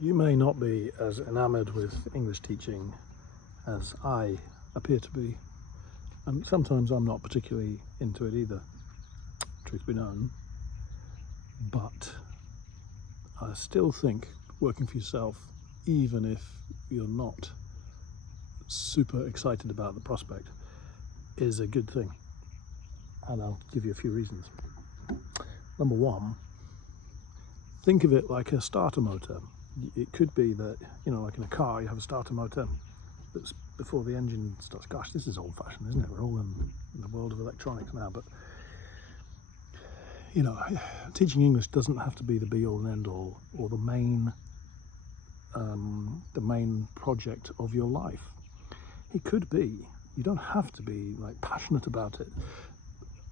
You may not be as enamored with English teaching as I appear to be, and sometimes I'm not particularly into it either, truth be known, but I still think working for yourself, even if you're not super excited about the prospect, is a good thing, and I'll give you a few reasons. Number one, think of it like a starter motor. It could be that, like in a car, you have a starter motor that's before the engine starts. Gosh, this is old-fashioned, isn't it? We're all in the world of electronics now, but teaching English doesn't have to be the be-all and end-all or the main project of your life. It could be. You don't have to be like passionate about it.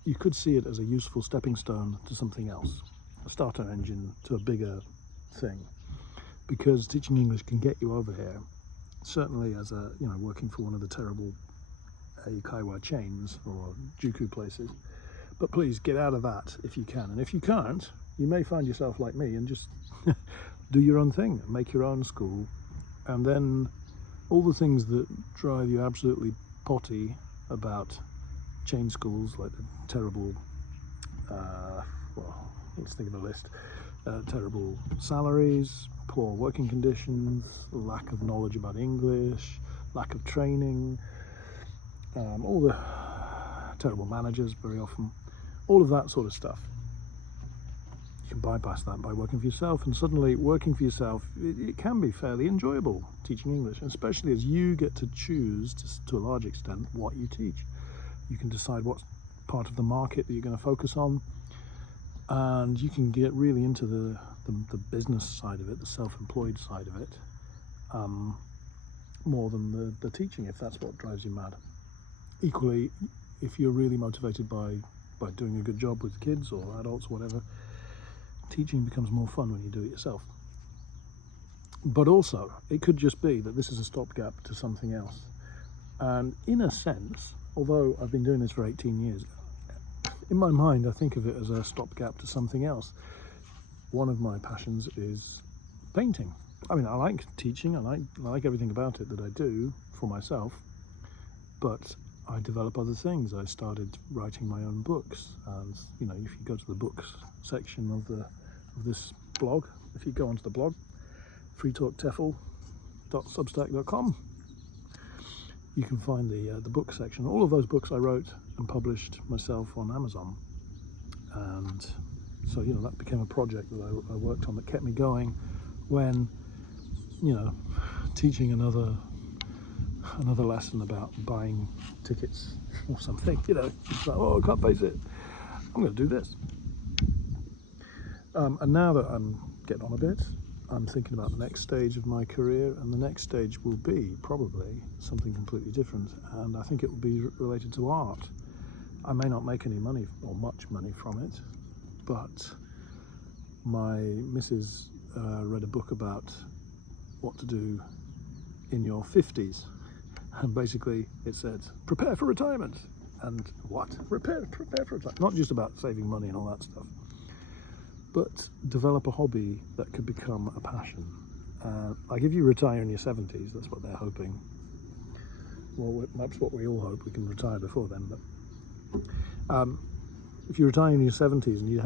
You could see it as a useful stepping stone to something else, a starter engine to a bigger thing, because teaching English can get you over here. Certainly, as working for one of the terrible Eikaiwa chains or Juku places. But please get out of that if you can. And if you can't, you may find yourself like me and just do your own thing, make your own school, and then all the things that drive you absolutely potty about chain schools, like the terrible, let's think of a list, terrible salaries, poor working conditions, lack of knowledge about English, lack of training, all the terrible managers very often, all of that sort of stuff. You can bypass that by working for yourself, and suddenly working for yourself, it can be fairly enjoyable teaching English, especially as you get to choose to a large extent what you teach. You can decide what part of the market that you're going to focus on, and you can get really into the business side of it, the self-employed side of it, more than the teaching, if that's what drives you mad. Equally, if you're really motivated by doing a good job with kids or adults or whatever, teaching becomes more fun when you do it yourself. But also, it could just be that this is a stopgap to something else. And in a sense, although I've been doing this for 18 years, in my mind I think of it as a stopgap to something else. One of my passions is painting. I mean, I like teaching, I like everything about it that I do for myself, but I develop other things. I started writing my own books, and if you go to the books section of this blog, if you go onto the blog, freetalktefl.substack.com, you can find the book section. All of those books I wrote and published myself on Amazon, and so that became a project that I worked on that kept me going when teaching another lesson about buying tickets or something. It's like, I can't face it, I'm going to do this. And now that I'm getting on a bit, I'm thinking about the next stage of my career, and the next stage will be probably something completely different, and I think it will be related to art. I may not make any money or much money from it, but my missus read a book about what to do in your 50s, and basically it said prepare for retirement. And what? Prepare for retirement? Not just about saving money and all that stuff, but develop a hobby that could become a passion. Like if you retire in your 70s, that's what they're hoping. Well, that's what we all hope, we can retire before then. But if you retire in your 70s and you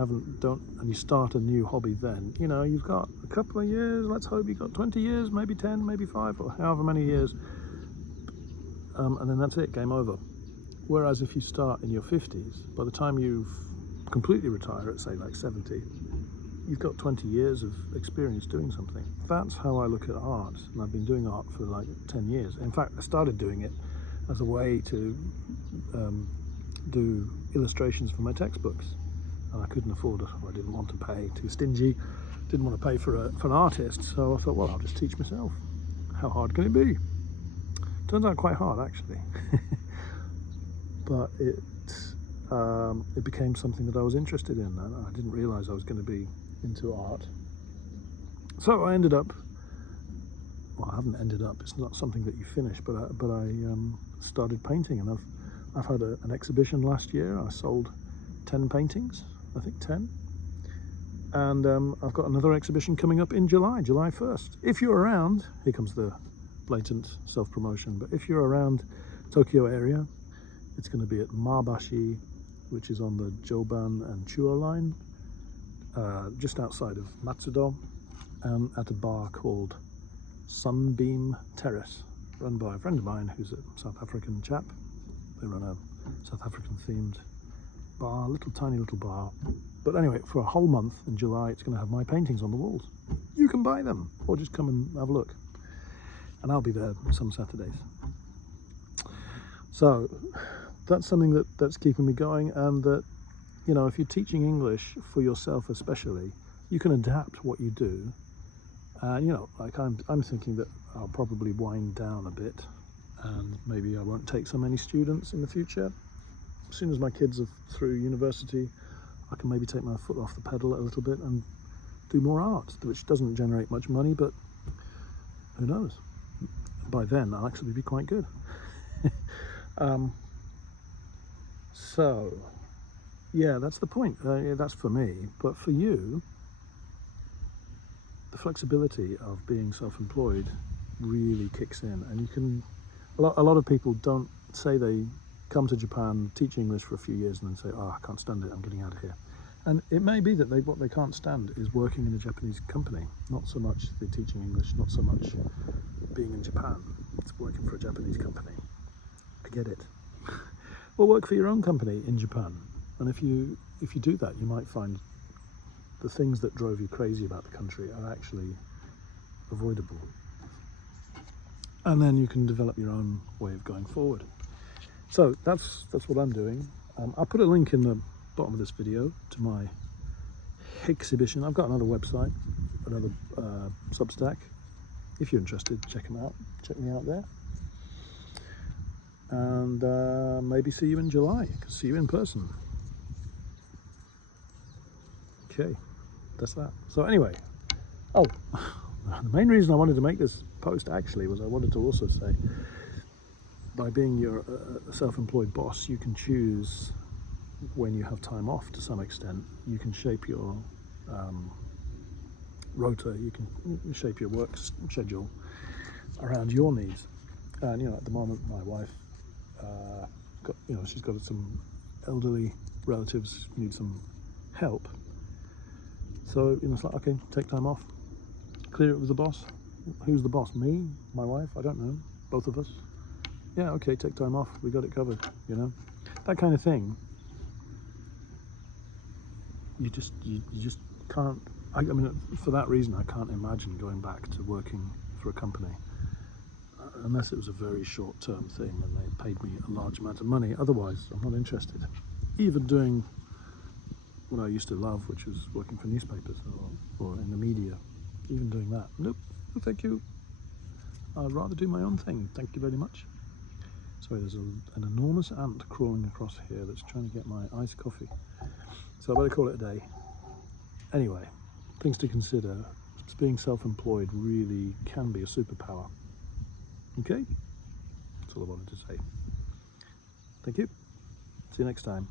start a new hobby, then you've got a couple of years. Let's hope you've got 20 years, maybe 10, maybe 5, or however many years, and then that's it, game over. Whereas if you start in your 50s, by the time you've completely retire at say like 70, you've got 20 years of experience doing something. That's how I look at art, and I've been doing art for like 10 years. In fact, I started doing it as a way to do illustrations for my textbooks, and I couldn't afford it. I didn't want to pay, too stingy, didn't want to pay for an artist, so I thought, well, I'll just teach myself. How hard can it be? Turns out quite hard, actually. But it became something that I was interested in, and I didn't realize I was going to be into art. So I ended up, I haven't ended up, it's not something that you finish, but I started painting, and I've had an exhibition last year. I sold 10 paintings, I think 10, And I've got another exhibition coming up in July 1st. If you're around, here comes the blatant self-promotion, but if you're around Tokyo area, it's going to be at Mabashi, which is on the Joban and Chuo line, just outside of Matsudo, and at a bar called Sunbeam Terrace, run by a friend of mine who's a South African chap. They run a South African themed bar, tiny little bar. But anyway, for a whole month in July, it's going to have my paintings on the walls. You can buy them, or just come and have a look. And I'll be there some Saturdays. So that's something that's keeping me going, and that, you know, if you're teaching English for yourself especially, you can adapt what you do. And you know, like I'm thinking that I'll probably wind down a bit, and maybe I won't take so many students in the future. As soon as my kids are through university, I can maybe take my foot off the pedal a little bit and do more art, which doesn't generate much money, but who knows? By then I'll actually be quite good. So yeah, that's the point. That's for me, but for you, the flexibility of being self-employed really kicks in, and you can, a lot of people don't say they come to Japan, teach English for a few years, and then say, oh, I can't stand it, I'm getting out of here. And it may be that what they can't stand is working in a Japanese company, not so much the teaching English, not so much being in Japan. It's working for a Japanese company. I get it. Well, work for your own company in Japan, and if you do that, you might find the things that drove you crazy about the country are actually avoidable. And then you can develop your own way of going forward. So that's what I'm doing. I'll put a link in the bottom of this video to my exhibition. I've got another website, another Substack. If you're interested, check me out there. And maybe see you in July. See you in person. Okay, that's that. So anyway, the main reason I wanted to make this post actually was I wanted to also say, by being your self-employed boss, you can choose when you have time off to some extent. You can shape your rota, you can shape your work schedule around your needs. And you know, at the moment, my wife, she's got some elderly relatives who need some help. So you know, it's like, okay, take time off, clear it with the boss. Who's the boss? Me? My wife? I don't know. Both of us? Yeah, okay, take time off. We got it covered. You know, that kind of thing. You just can't. I mean, for that reason, I can't imagine going back to working for a company unless it was a very short-term thing and they paid me a large amount of money. Otherwise, I'm not interested. Even doing what I used to love, which was working for newspapers or in the media, even doing that, nope, no thank you. I'd rather do my own thing, thank you very much. Sorry, there's an enormous ant crawling across here that's trying to get my iced coffee. So I better call it a day. Anyway, things to consider. Being self-employed really can be a superpower. Okay? That's all I wanted to say. Thank you. See you next time.